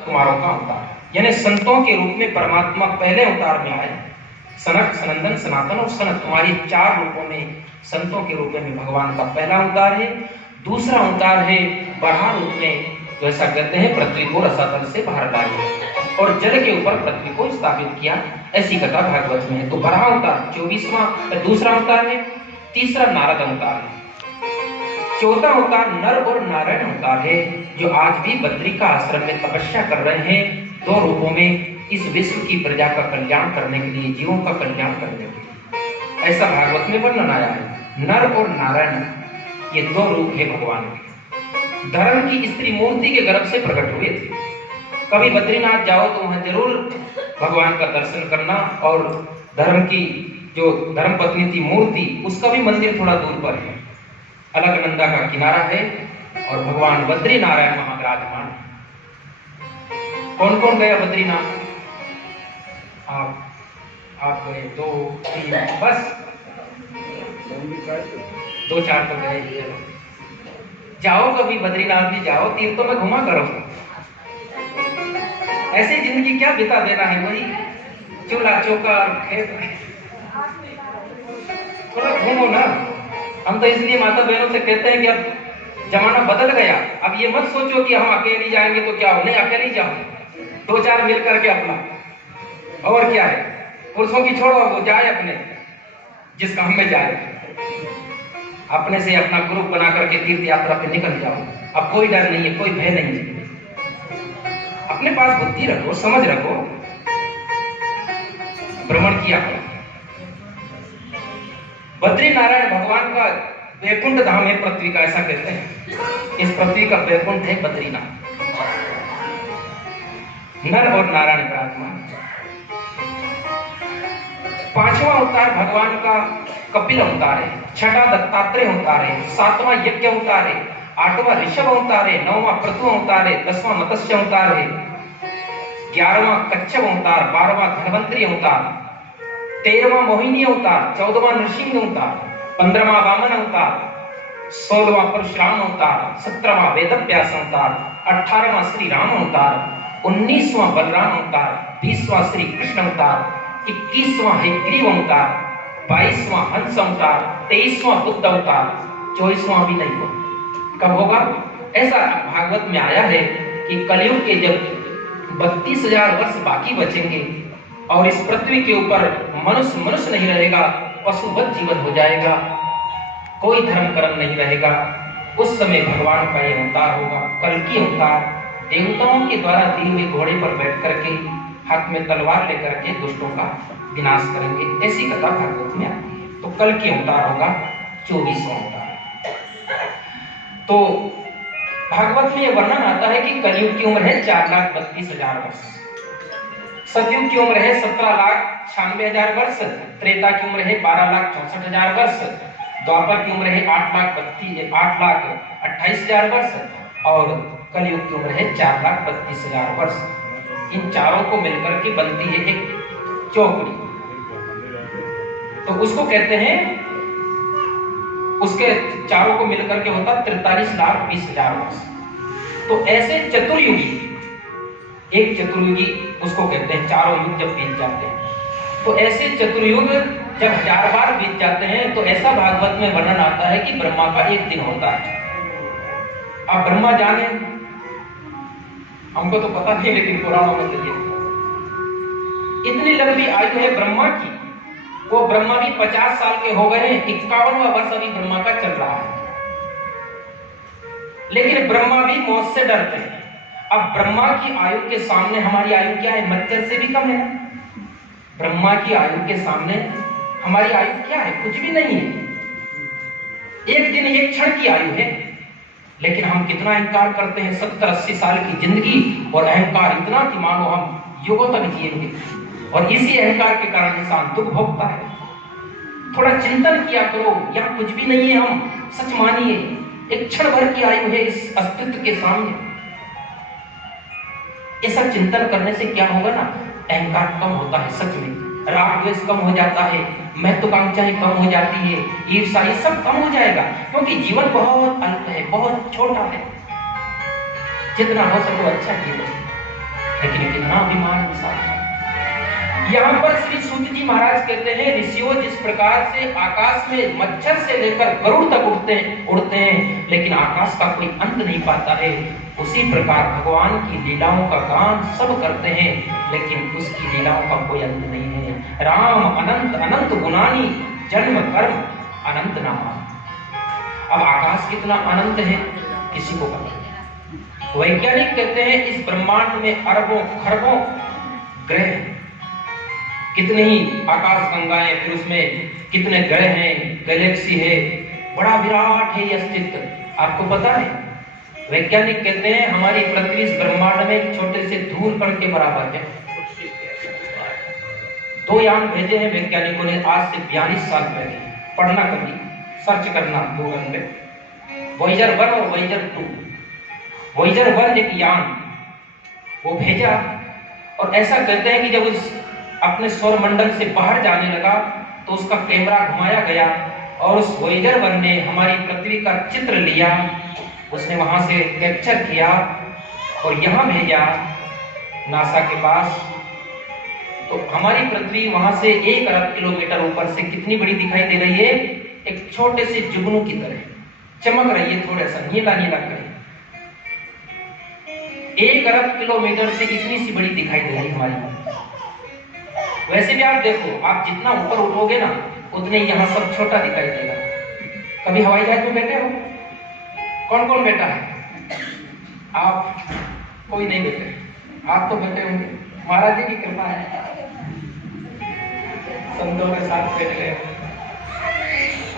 कुमारों का अवतार, यानी संतों के रूप में परमात्मा पहले अवतार में आए। सनक, सनंदन, सनातन और सनत, तुम्हारी 4 रूपों में संतों के रूप में भगवान का पहला अवतार है। दूसरा अवतार है बराह रूप में, जो ऐसा कहते हैं पृथ्वी को रसातल से बाहर लाए और जल के ऊपर पृथ्वी को स्थापित किया, ऐसी कथा भागवत में है। तो बराह अवतार 24वां दूसरा अवतार है। तीसरा नारद अवतार है। चौथा अवतार नर और नारायण अवतार है, जो आज भी बद्रिका आश्रम में तपस्या कर रहे हैं 2 रूपों में, इस विश्व की प्रजा का कल्याण करने के लिए, जीवों का कल्याण करने के लिए। ऐसा भागवत में वर्णन आया है। नर और नारायण ये 2 रूप है भगवान के। धर्म की स्त्री मूर्ति के गर्भ से प्रकट हुए थे। कभी बद्रीनाथ जाओ तो वहां जरूर भगवान का दर्शन करना, और धर्म की जो धर्म पत्नी थी मूर्ति, उसका भी मंदिर थोड़ा दूर पर है। अलकनंदा का किनारा है और भगवान बद्री नारायण वहां विराजमान है। कौन कौन गया बद्रीनाथ? आप गए 2 3 बस 2-4 तो गए। जाओ कभी बद्रीनाथ भी जाओ, तीर्थों में घुमा करो। ऐसी जिंदगी क्या बिता देना है, वही चूल्हा चौका और खेत। थोड़ा घूमो ना। हम तो इसलिए माता बहनों से कहते हैं कि अब जमाना बदल गया, अब ये मत सोचो कि हम अकेले जाएंगे तो क्या हो, नहीं अकेले जाओ, 2-4 मिल करके अपना, और क्या है, पुरुषों की छोड़ो, वो जाए अपने जिस काम में जाए, अपने से अपना ग्रुप बना करके तीर्थ यात्रा पे निकल जाओ। अब कोई डर नहीं है, कोई भय नहीं है। अपने पास बुद्धि रखो, समझ रखो, भ्रमण किया करो। बद्री नारायण भगवान का वैकुंठ धाम है पृथ्वी का, ऐसा कहते हैं। इस पृथ्वी का वैकुंठ है बद्रीनाथ। नर और नारायण विराजमान। 5वां अवतार भगवान का कपिल अवतार है। 6ठा दत्तात्रेय अवतार है। 7वां यज्ञ अवतार है। 8वां ऋषभ अवतार है। 9वां पृथु अवतार है। 10वां मत्स्य अवतार है। 11वां कच्छप अवतार। 12वां धन्वंतरी अवतार। 13वां मोहिनी अवतार। 14वां नृसिंह अवतार। 15वां वामन अवतार। 16वां परशुराम अवतार। 17वां वेदव्यास अवतार। 18वां श्री राम अवतार। 19वां बलराम अवतार। 20वां श्री कृष्ण अवतार। 21वां हयग्रीव अवतार। 22वां हंस अवतार। 23वां बुद्ध अवतार। 24वां भी नहीं हुआ। कब होगा? ऐसा भागवत में आया है कि कलयुग के जब 32,000 वर्ष बाकी बचेंगे और इस पृथ्वी के ऊपर मनुष्य नहीं रहेगा, पशुवत जीवन हो जाएगा, कोई धर्म कर्म नहीं रहेगा, उस समय भगवान का ये अवतार होगा, कल्कि अवतार। देवताओं के द्वारा दिए हुए घोड़े पर बैठ करके, हाथ में तलवार लेकर के दुष्टों का विनाश करेंगे, ऐसी कथा भागवत में आती है। तो कल्कि अवतार होगा 24वां अवतार। तो भागवत में यह वर्णन आता है कि कलयुग की उम्र है 4,32,000 वर्ष। सतयुग की उम्र है 17,96,000 वर्ष। त्रेता की उम्र है 12,64,000 वर्ष। द्वापर की उम्र है 8,28,000 वर्ष और कलयुग की उम्र है 4,32,000 वर्ष। इन चारों को मिलकर के बनती है एक चौकड़ी, तो उसको कहते हैं, उसके चारों को मिलकर के होता 43,20,000 वर्ष। तो ऐसे चतुर्युगी, एक चतुर्युगी उसको कहते हैं, चारों युग जब बीत जाते हैं, तो ऐसे चतुर्युग जब 1000 बार बीत जाते हैं, तो ऐसा भागवत में वर्णन आता है कि ब्रह्मा का एक दिन होता है। आप ब्रह्मा जाने, हमको तो पता नहीं, लेकिन पुराणों में तो इतनी लंबी आयु है ब्रह्मा की। वो ब्रह्मा भी 50 साल के हो गए हैं, 51वां वर्ष अभी ब्रह्मा का चल रहा है, लेकिन ब्रह्मा भी मौत से डरते हैं। अब ब्रह्मा की आयु के सामने हमारी आयु क्या है? मच्छर से भी कम है। ब्रह्मा की आयु के सामने हमारी आयु क्या है? कुछ भी नहीं है। एक दिन, एक क्षण की आयु है, लेकिन हम कितना अहंकार करते हैं। 70-80 साल की जिंदगी और अहंकार इतना कि मानो हम युगों तक जिएंगे, और इसी अहंकार के कारण इंसान दुख भोगता है। थोड़ा चिंतन किया करो, यहाँ कुछ भी नहीं है, हम सच मानिए, एक क्षण भर की आयु है इस अस्तित्व के सामने। ऐसा चिंतन करने से क्या होगा ना, अहंकार कम होता है, सच में राग द्वेष कम हो जाता है, महत्वाकांक्षाएं कम हो जाती है, ईर्ष्या, ये सब कम हो जाएगा, क्योंकि जीवन बहुत अल्प है, बहुत छोटा है। जितना हो सको अच्छा जीवन, लेकिन कितना अभिमान के साथ। यहाँ पर श्री सूत जी महाराज कहते हैं, ऋषियों जिस प्रकार से आकाश में मच्छर से लेकर गरुड़ तक उड़ते हैं लेकिन आकाश का कोई अंत नहीं पाता है, उसी प्रकार भगवान की लीलाओं का गान सब करते हैं लेकिन उसकी लीलाओं का कोई अंत नहीं है। राम अनंत अनंत गुणानी, जन्म कर्म अनंत नामा। अब आकाश कितना अनंत है किसी को पता नहीं। वैज्ञानिक कहते हैं इस ब्रह्मांड में अरबों खरबों ग्रह, कितने ही आकाश गंगाएं, फिर उसमें कितने ग्रह हैं, गैलेक्सी है, बड़ा विराट है ये अस्तित्व। आपको पता है वैज्ञानिक कहते हैं हमारी पृथ्वी इस ब्रह्मांड में छोटे से धूल कण के बराबर है। 2 यान भेजे हैं वैज्ञानिकों ने आज से 42 साल पहले। पढ़ना कभी, सर्च करना गूगल पे, वॉयेजर 1 और वॉयेजर 2। वॉयेजर 1 एक यान वो भेजा और ऐसा कहते हैं कि जब उस अपने सौर मंडल से बाहर जाने लगा तो उसका कैमरा घुमाया गया और उस वॉयेजर 1 ने हमारी पृथ्वी का चित्र लिया, उसने वहां से कैप्चर किया और यहां भेजा नासा के पास। तो हमारी पृथ्वी वहां से 1 अरब किलोमीटर ऊपर से कितनी बड़ी दिखाई दे रही है, एक छोटे से जुगनू की तरह चमक रही है, थोड़ा सा नीला नीला करे। 1 अरब किलोमीटर से इतनी सी बड़ी दिखाई दे रही है हमारी। वैसे भी आप देखो, आप जितना ऊपर उठोगे ना उतने यहाँ सब छोटा दिखाई देगा। कभी हवाई जहाज में बैठे हो? कौन कौन बैठा है? आप कोई नहीं बैठे, आप तो बैठे होंगे, महाराज जी की कृपा है, संतों के साथ बैठ गए।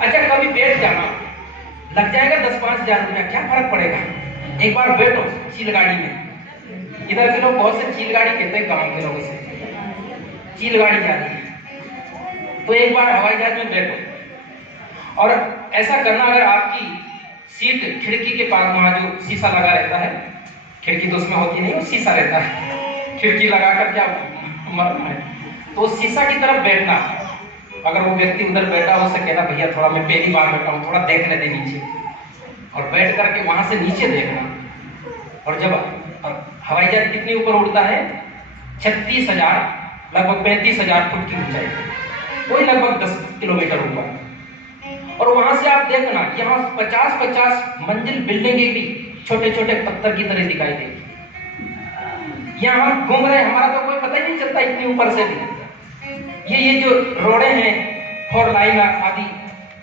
अच्छा कभी बैठ जाना, लग जाएगा 10-5 हजार रुपया, क्या फर्क पड़ेगा। एक बार बैठो चीलगाड़ी में, इधर के लोग बहुत से चीलगाड़ी कहते हैं, गांव के लोगों से चील गाड़ी जा रही है, तो एक बार हवाई जहाज में बैठो और ऐसा करना, अगर आपकी सीट खिड़की के पास, वहां जो शीशा लगा रहता है, खिड़की तो उसमें होती नहीं, वो शीशा रहता है, खिड़की लगाकर क्या मरना है, तो शीशा की तरफ बैठना। अगर वो व्यक्ति उधर बैठा हो, उससे कहना भैया थोड़ा मैं पहली बार बैठा हूँ, थोड़ा देखने दे नीचे, और बैठ करके वहां से नीचे देखना। और जब हवाई जहाज कितनी ऊपर उड़ता है, 36,000 लगभग 35,000 फुट की ऊंचाई, कोई लगभग 10 किलोमीटर ऊपर। और वहां से आप देखना, यहाँ 50-50 मंजिल बिल्डिंगें भी छोटे छोटे पत्थर की तरह दिखाई देगी। यहाँ हम घूम रहे हैं, हमारा तो कोई पता ही नहीं चलता इतनी ऊपर से भी। ये जो रोडे हैं 4 लाइन आदि,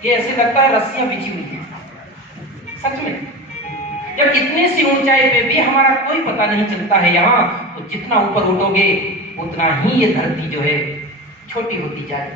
ये ऐसे लगता है रस्सियां बिछी हुई है, सच में। जब इतनी सी ऊंचाई पे भी हमारा कोई पता नहीं चलता है यहाँ, तो जितना ऊपर उठोगे उतना ही ये धरती जो है छोटी होती जाए।